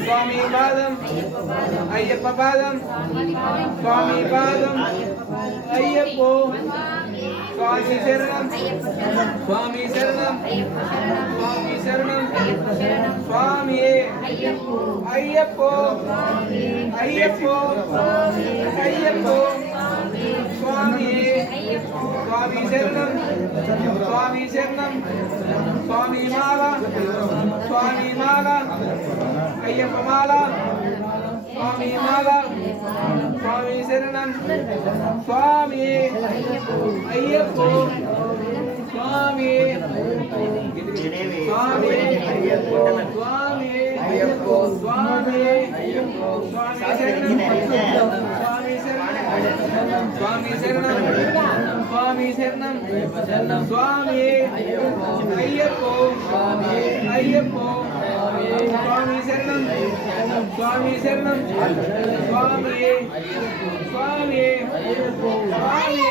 స్వామి పాదం అయ్యప్ప పాదం స్వామి పాదం అయ్యప్పో స్వామి శరణం స్వామి శరణం స్వామి శరణం స్వామి అయ్యప్పో అయ్యప్పో అయ్యప్పో స్వామి స్వామి శరణం స్వామి శరణం స్వామి మాల స్వామి మాల అయ్యప్ప మాల స్వామి మాల స్వామి శరణం స్వామి అయ్యప్పో స్వామి స్వామి స్వామి అయ్యప్పో స్వామి స్వామి శరణం స్వామి శరణం స్వామి శరణం స్వామి శరణం స్వామి అయ్యప్పో అయ్యప్పో స్వామి శరణం స్వామి శరణం స్వామి స్వామి స్వామి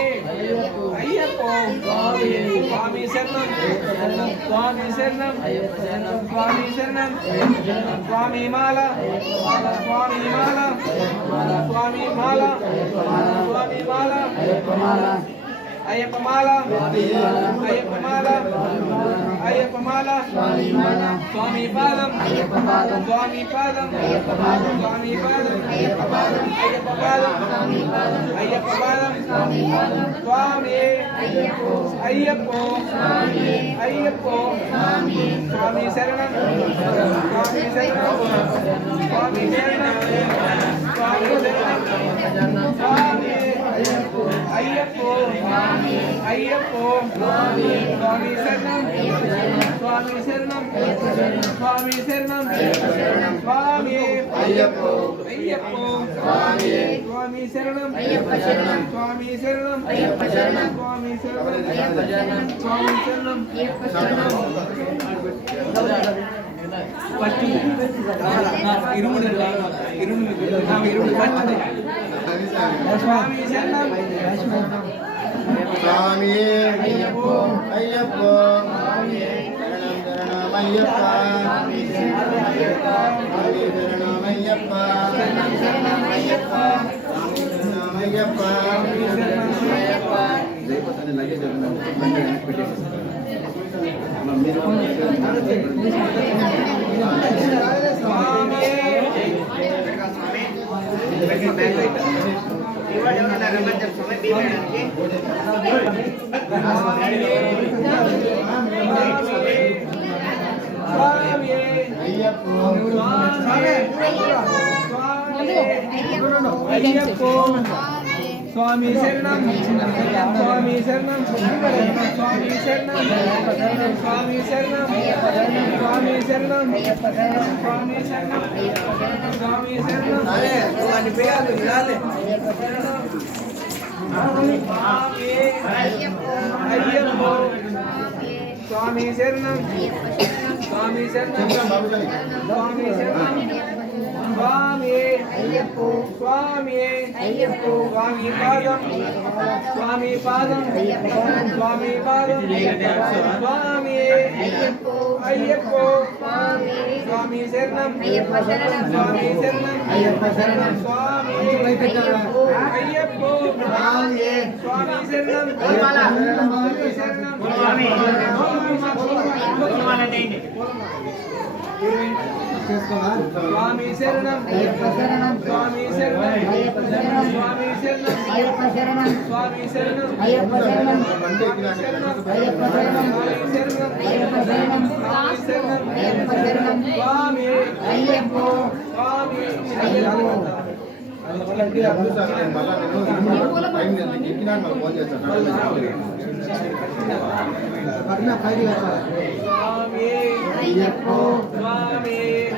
అయ్యప్పో స్వామి శరణం స్వామి శరణం స్వామి శరణం స్వామి మాల స్వామి మాల స్వామి మాల స్వామి మాల అయ్యప్ప మాల అయ్యప్ప మాల అయ్యప్ప మాల స్వామి పాదం స్వామి పాదం స్వామి పాదం అయ్యప్ప పాదం అయ్యప్ప పాదం స్వామి అయ్యప్పో అయ్యప్పో స్వామి శరణం స్వామి శరణం స్వామి శరణం స్వామి శరణం స్వామి అయ్యప్పో అయ్యప్పో స్వామి శరణం స్వామి శరణం స్వామి శరణం స్వామి అయ్యప్పో అయ్యప్పో స్వామి స్వామి శరణం అయ్యప్ప శరణం స్వామి శరణం అయ్యప్ప శరణం స్వామి శరణం అయ్యప్ప శరణం స్వామి శరణం అయ్యప్ప శరణం స్వామి శరణం స్వామి అయ్యప్పో అయ్యప్పో శరణం శరణం అయ్యప్ప స్వామి శరణం అయ్యప్ప శరణం శరణం అయ్యప్ప శరణం అయ్యప్ప అయ్యప్పో స్వామి శరణం స్వామి శరణం స్వామి శరణం స్వామి శరణం స్వామి శరణం స్వామి శరణం స్వామి శరణం వాటి పేయాలి వినాలి అయ్యప్పో స్వామి శరణం స్వామి శరణం స్వామి శరణం స్వామి అయ్యప్పో స్వామి అయ్యప్పో స్వామి పాదం స్వామి పాదం స్వామి పాదం స్వామి అయ్యప్పో అయ్యప్పో స్వామి శరణం అయ్యప్ప శరణం స్వామి శరణం అయ్యప్ప శరణం స్వామి అయ్యప్పో అయ్యప్పో స్వామి స్వామి శరణం స్వామి శరణం స్వామి స్వామి శరణం అయ్యప్ప శరణం స్వామి శరణం అయ్యప్ప శరణం స్వామి శరణం అయ్యప్ప శరణం స్వామి శరణం అయ్యప్ప శరణం అయ్యప్ప శరణం అయ్యప్ప శరణం స్వామి శరణం అయ్యప్ప శరణం స్వామి అయ్యప్పో స్వామి అయ్యప్పో స్వామి అయ్యప్పో స్వామి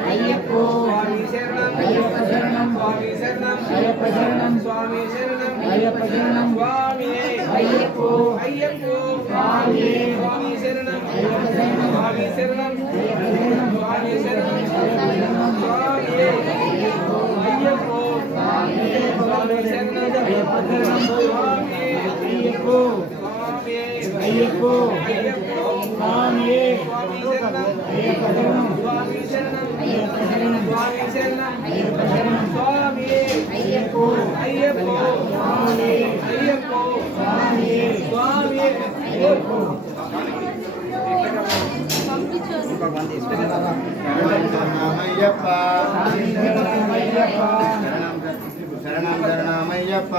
అయ్యప్పో స్వామి శరణం అయ్యప్ప శరణం స్వామి శరణం అయ్యప్ప శరణం స్వామి శరణం అయ్యప్ప శరణం స్వామి అయ్యప్పో అయ్యప్పో స్వామి స్వామి శరణం అయ్యప్ప శరణం స్వామి శరణం స్వామి శరణం స్వామి అయ్యప్పో స్వామి శరణం అయ్యప్ప శరణం స్వామి అయ్యప్పో స్వామి అయ్యప్పో స్వామి స్వామి శరణం అయ్యప్ప శరణం స్వామి శరణం అయ్యప్ప శరణం స్వామి శరణం అయ్యప్ప శరణం స్వామి అయ్యప్పో అయ్యప్పో స్వామి అయ్యప్పో స్వామి స్వామి అయ్యప్పో శరణమయ్యప్ప శరణం శరణమయ్యప్ప